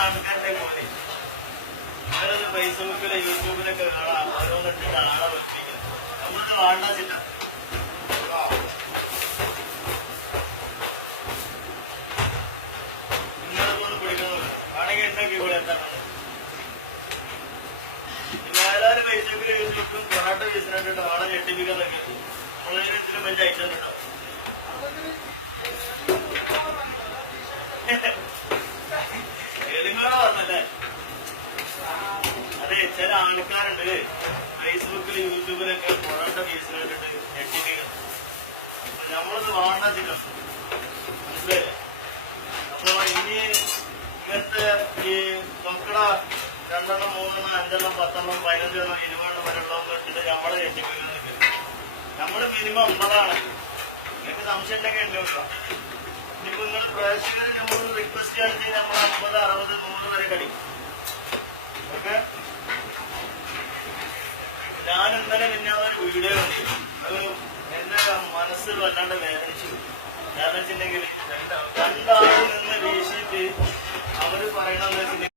ആൾക്കാരുടെ പോലെ അവരത് ഫേസ്ബുക്കിലെ യൂട്യൂബിലൊക്കെ കാണാം. ഓരോന്നിട്ട് ആളെ വെച്ചിരിക്കുന്നത് നമ്മൾക്ക് വേണ്ടാച്ചില്ല. നിങ്ങളെ കൊണ്ട് പിടിക്കുന്നത് ആണെങ്കിൽ ഉണ്ടാക്കി ഇവിടെ എന്താണ് എല്ലാവരും ഫേസ്ബുക്കിലും യൂട്യൂബിലും പൊറാട്ട വീസിനായിട്ടുണ്ട് ആളെ ഞെട്ടിപ്പിക്കാൻ നോക്കിയത് നമ്മളതിനും വലിയ ഐറ്റം ഉണ്ടാവും. പറഞ്ഞല്ലേ അതെ, ചില ആൾക്കാരുണ്ട് ഫേസ്ബുക്കിലും യൂട്യൂബിലൊക്കെ പൊറാട്ട വീസിനായിട്ടുണ്ട് ഞെട്ടിപ്പിക്കുന്നത്. നമ്മളത് വാണ്ടാച്ചില്ല, മനസ്സിലായില്ലേ? അപ്പൊ ഇനി ഇങ്ങനത്തെ ഈ മക്കള 2 എണ്ണം 3 എണ്ണം 5 എണ്ണം 10 എണ്ണം 15 എണ്ണം 20 എണ്ണം വരെയുള്ളതെന്ന് വെച്ചിട്ട് നമ്മളെ ഞെട്ടിപ്പിക്കുന്നത് നമ്മള് മിനിമം 50 നിങ്ങൾക്ക് സംശയം ഉണ്ടെങ്കിൽ എണ്ണ വെക്കാം. ഇനിയിപ്പോ നിങ്ങൾ പ്രേക്ഷകർ നമ്മളൊന്ന് റിക്വസ്റ്റ് കാണിച്ച് നമ്മൾ 50, 60, 100 വരെ കളിക്കും. ഓക്കെ, ഞാൻ ഇന്നലെ ഒരു വീഡിയോ കണ്ടിരുന്നു. അത് എന്റെ മനസ്സിൽ വല്ലാണ്ട് വേദനിച്ചു. കാരണം വെച്ചിട്ടുണ്ടെങ്കിൽ 2 ആൾ നിന്ന് വീശിയിട്ട് അവര് പറയണമെന്ന് വെച്ചിട്ടുണ്ടെങ്കിൽ